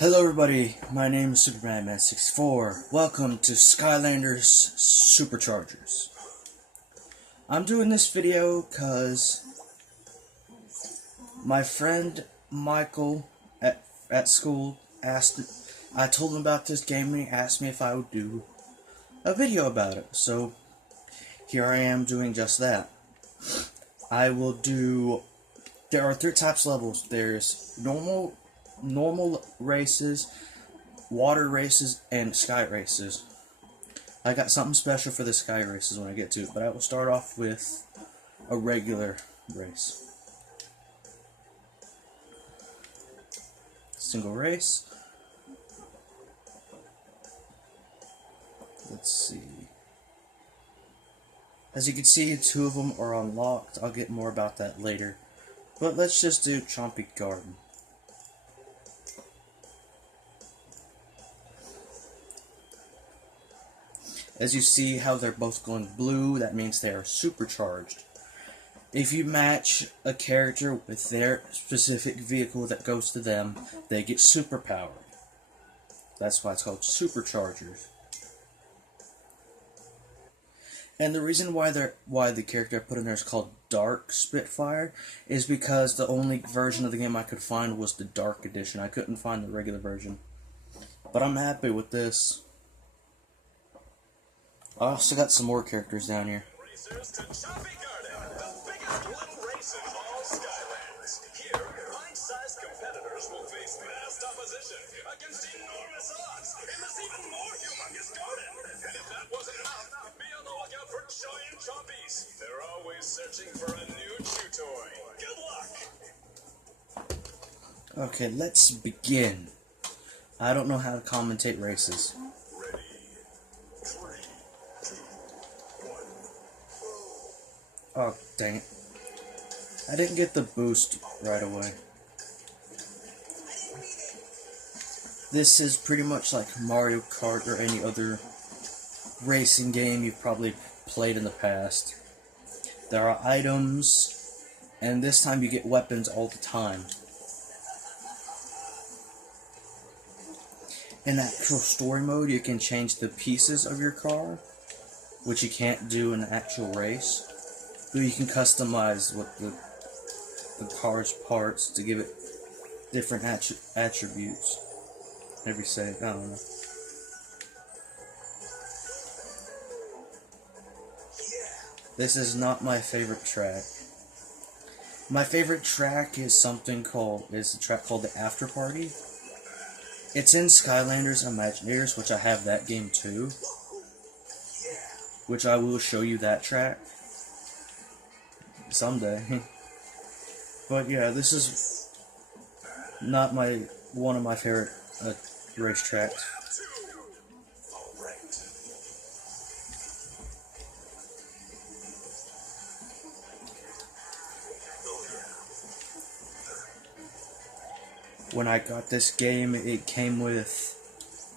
Hello everybody, my name is Superman64. Welcome to Skylanders SuperChargers. I'm doing this video because my friend Michael at school I told him about this game and he asked me if I would do a video about it. So here I am doing just that. There are three types of levels. There's normal races, water races, and sky races. I got something special for the sky races when I get to it, but I will start off with a regular race. Single race. Let's see. As you can see, two of them are unlocked. I'll get more about that later. But let's just do Chompy Garden. As you see how they're both going blue, that means they are supercharged. If you match a character with their specific vehicle that goes to them, they get superpowered. That's why it's called SuperChargers. And the reason why the character I put in there is called Dark Spitfire is because the only version of the game I could find was the Dark Edition. I couldn't find the regular version. But I'm happy with this. I also got some more characters down here. Racers to Chompy Garden, the biggest little race in all Skylands. Here, pint-sized competitors will face vast opposition against enormous odds in this even more humongous garden. And if that wasn't enough, be on the lookout for giant chompies. They're always searching for a new chew toy. Good luck! Okay, let's begin. I don't know how to commentate races. Ready. 3, 2, 1. Oh, dang it. I didn't get the boost right away. This is pretty much like Mario Kart or any other racing game you've probably played in the past. There are items, and this time you get weapons all the time. In actual story mode, you can change the pieces of your car, which you can't do in the actual race. But you can customize what the car's parts to give it different attributes. Maybe say, I don't know. This is not my favorite track. My favorite track is a track called the After Party. It's in Skylanders Imagineers, which I have that game too. Which I will show you that track someday. But yeah, this is not one of my favorite race tracks. When I got this game, it came with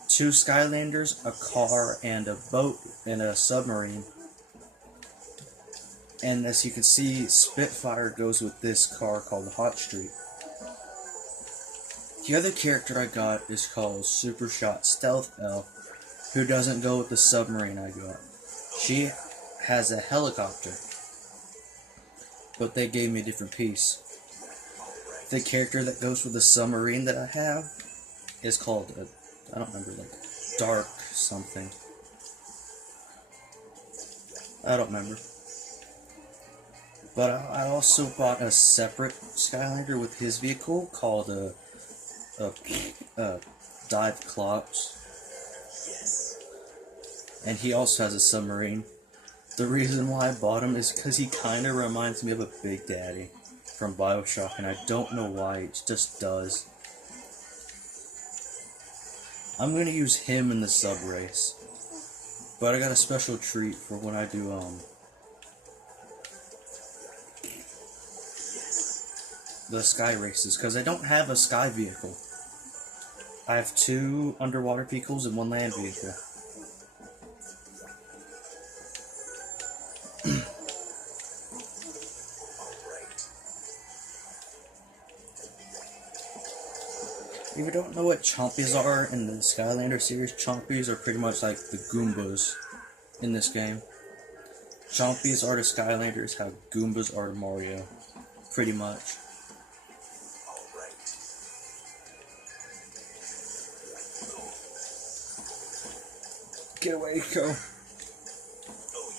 2 Skylanders, a car, and a boat, and a submarine. And as you can see, Spitfire goes with this car called the Hot Streak. The other character I got is called Super Shot Stealth Elf, who doesn't go with the submarine I got. She has a helicopter, but they gave me a different piece. The character that goes with the submarine that I have is called, I don't remember, like, Dark something. I don't remember. But I also bought a separate Skylander with his vehicle called Dive Clops. And he also has a submarine. The reason why I bought him is because he kind of reminds me of a Big Daddy from BioShock, and I don't know why, it just does. I'm going to use him in the sub race. But I got a special treat for when I do, the sky races, because I don't have a sky vehicle. I have 2 underwater vehicles and 1 land vehicle. If you don't know what Chompies are in the Skylanders series, Chompies are pretty much like the Goombas in this game. Chompies are to Skylanders how Goombas are to Mario. Pretty much. Get away, Rico.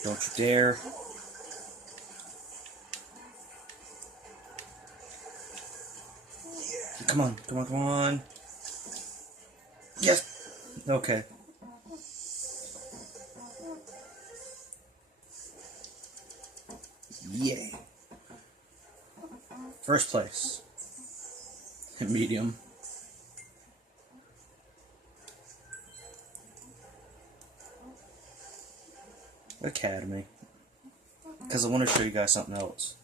Don't you dare. Come on, come on, come on. Yes! Okay. Yay. First place. Medium. Academy. Because I want to show you guys something else.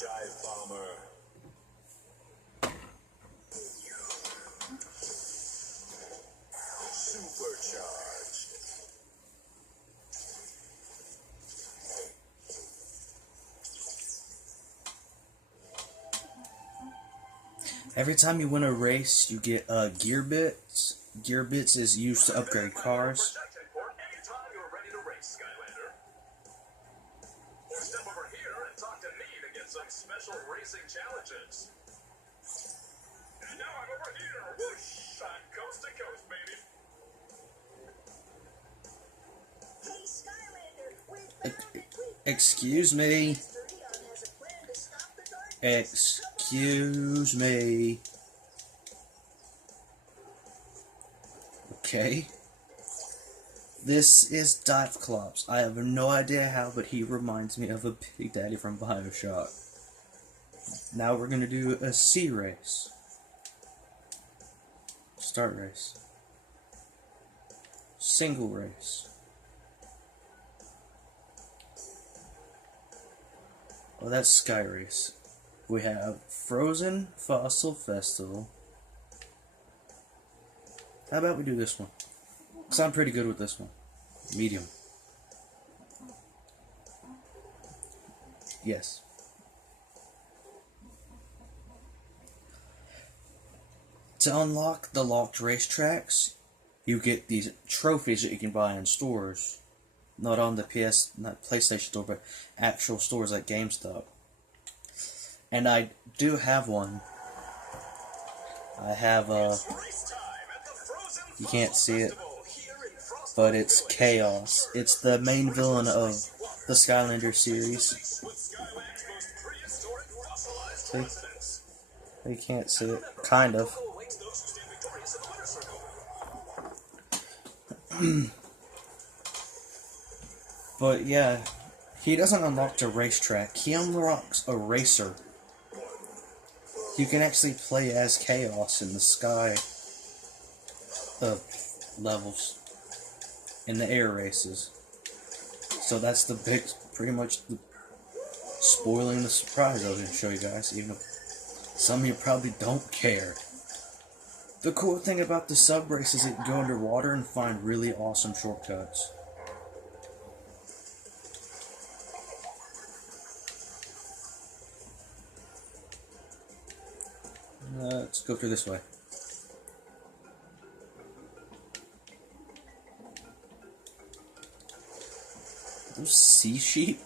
Dive bomber. Supercharged. Every time you win a race, you get gear bits. Gear bits is used to upgrade cars. Protected for anytime you're ready to race, Skylander. Or step over here and talk to me to get some special racing challenges. And now I'm over here. Whoosh! I'm coast to coast, baby. Hey, Skylander, we found it. Excuse me. Mr. Leon has a plan to stop the darkness. Excuse me. Okay. This is Diveclops. I have no idea how, but he reminds me of a Big Daddy from Bioshock. Now we're gonna do a sea race. Start race. Single race. Oh, that's Sky Race. We have Frozen Fossil Festival. How about we do this one? Because I'm pretty good with this one. Medium. Yes. To unlock the locked racetracks, you get these trophies that you can buy in stores. Not on the not PlayStation store, but actual stores like GameStop. And I do have one. I have you can't see it, but it's Chaos. It's the main villain of the Skylanders series. See? You can't see it. Kind of. But yeah, he doesn't unlock the racetrack. He unlocks a racer. You can actually play as Chaos in the sky levels, in the air races. So that's the big, pretty much the spoiling the surprise I was going to show you guys, even if some of you probably don't care. The cool thing about the sub race is you can go underwater and find really awesome shortcuts. Let's go through this way. Those sea sheep?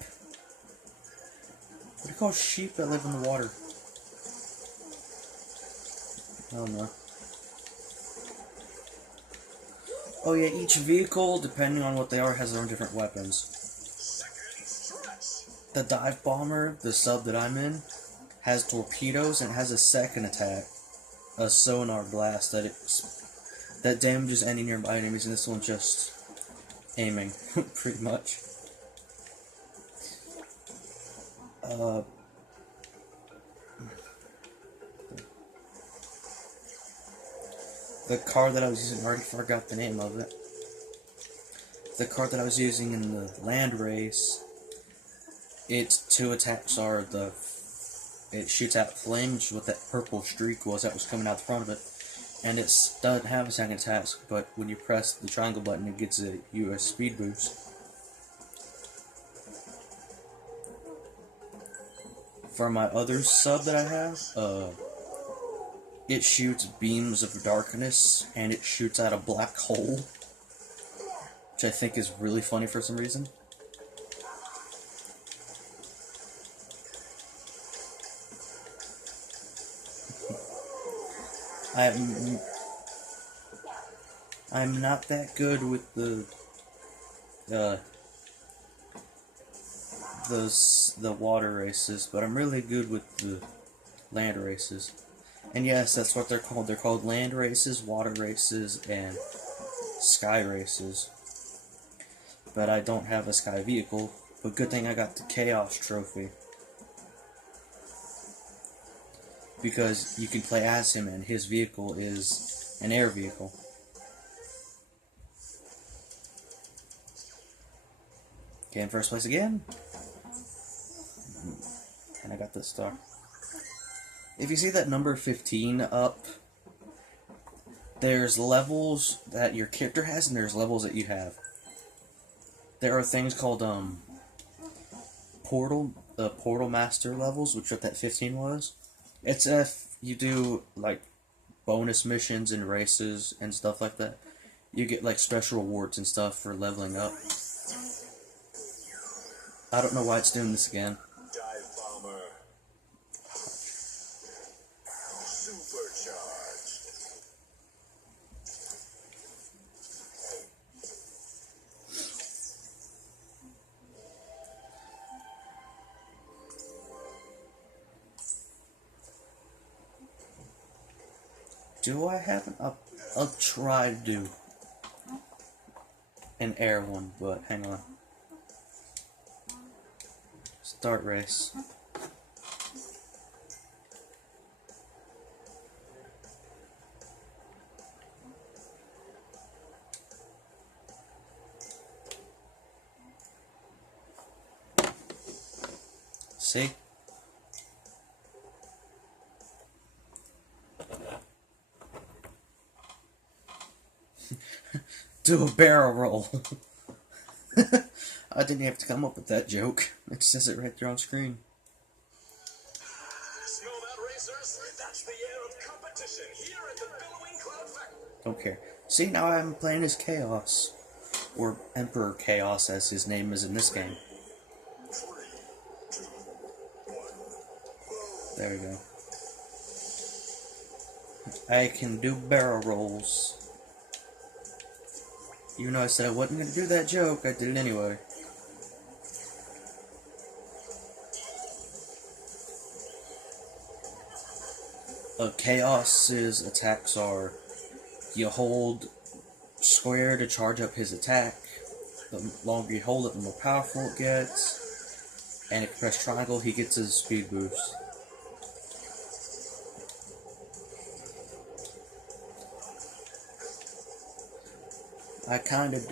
What do you call sheep that live in the water? I don't know. Oh yeah, each vehicle, depending on what they are, has their own different weapons. The dive bomber, the sub that I'm in, has torpedoes and has a second attack, a sonar blast that damages any nearby enemies, and this one's just aiming, pretty much. The car that I was using, I already forgot the name of it. The car that I was using in the land race, its two attacks are it shoots out flames, which is what that purple streak was that was coming out the front of it, and it doesn't have a second task, but when you press the triangle button, it gets a US speed boost. For my other sub that I have, it shoots beams of darkness, and it shoots out a black hole, which I think is really funny for some reason. I'm not that good with the water races, but I'm really good with the land races. And yes, that's what they're called. They're called land races, water races, and sky races. But I don't have a sky vehicle. But good thing I got the Chaos Trophy. Because you can play as him, and his vehicle is an air vehicle. Okay, in first place again. And I got this star. If you see that number 15 up, there's levels that your character has, and there's levels that you have. There are things called portal master levels, which what that 15 was. It's if you do like bonus missions and races and stuff like that, you get like special rewards and stuff for leveling up. I don't know why it's doing this again. Dive bomber. Supercharged. Do I have an up? I'll try to do an air one, but hang on. Start race. See? Do a barrel roll. I didn't have to come up with that joke. It says it right there on screen. Smell that, racers? That's the air of competition here at the Billowing Cloud Factory. Don't care. See, now I'm playing as Chaos. Or Emperor Chaos, as his name is in this game. 3, 2, 1. There we go. I can do barrel rolls. Even though I said I wasn't going to do that joke, I did it anyway. Chaos's attacks are, you hold square to charge up his attack. The longer you hold it, the more powerful it gets. And if you press triangle, he gets his speed boost.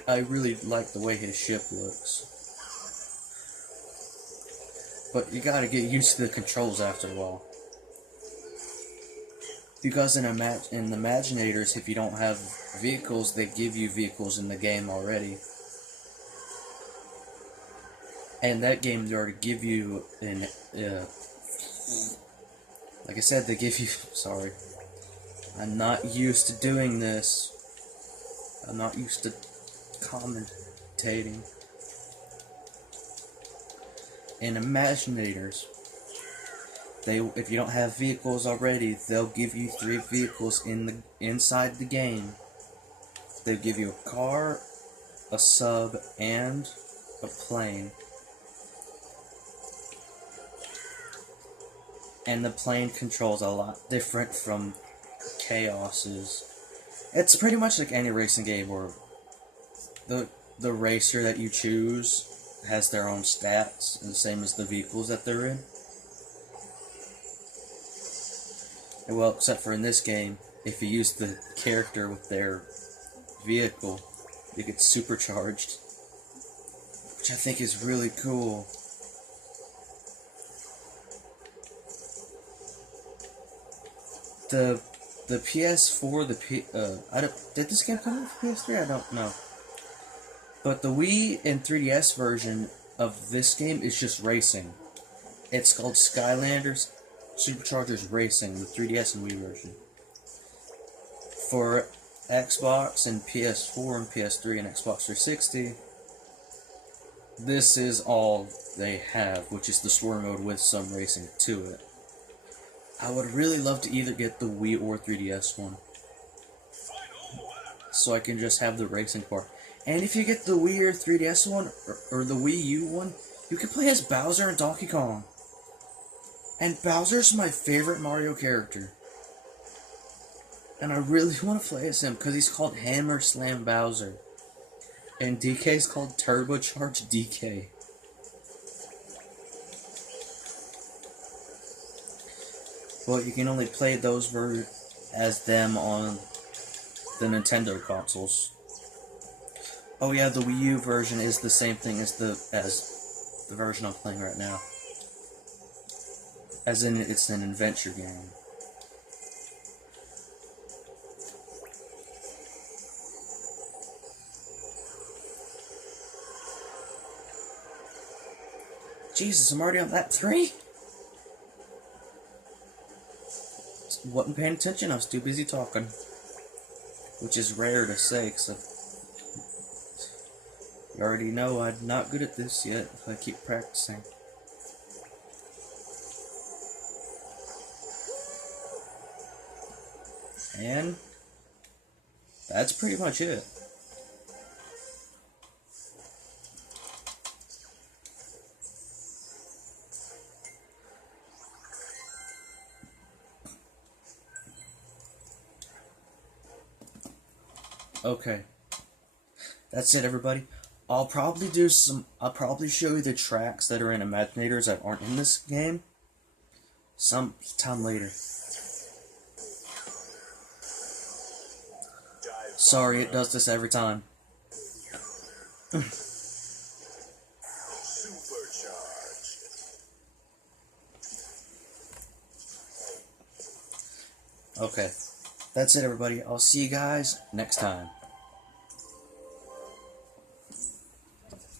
I really like the way his ship looks. But you gotta get used to the controls after a while. Because in the Imaginators, if you don't have vehicles, they give you vehicles in the game already. And that game, they already give you an, like I said, they give you, sorry. I'm not used to doing this. I'm not used to commentating. In Imaginators, if you don't have vehicles already, they'll give you 3 vehicles inside the game. They'll give you a car, a sub, and a plane. And the plane controls a lot different from Chaos's. It's pretty much like any racing game where the racer that you choose has their own stats, the same as the vehicles that they're in. And well, except for in this game, if you use the character with their vehicle, it gets supercharged, which I think is really cool. The The PS4, did this game come with PS3? I don't know. But the Wii and 3DS version of this game is just racing. It's called Skylanders SuperChargers Racing, the 3DS and Wii version. For Xbox and PS4 and PS3 and Xbox 360, this is all they have, which is the story mode with some racing to it. I would really love to either get the Wii or 3DS one, so I can just have the racing part. And if you get the Wii or 3DS one, or the Wii U one, you can play as Bowser and Donkey Kong. And Bowser's my favorite Mario character. And I really want to play as him, because he's called Hammer Slam Bowser. And DK's called Turbocharged DK. But you can only play those as them on the Nintendo consoles. Oh yeah, the Wii U version is the same thing as the version I'm playing right now. As in, it's an adventure game. Jesus, I'm already on that 3? Wasn't paying attention, I was too busy talking. Which is rare to say, because you already know I'm not good at this yet if I keep practicing. And that's pretty much it. Okay. That's it, everybody. I'll probably show you the tracks that are in Imaginators that aren't in this game sometime later. Sorry, it does this every time. Okay. That's it, everybody. I'll see you guys next time.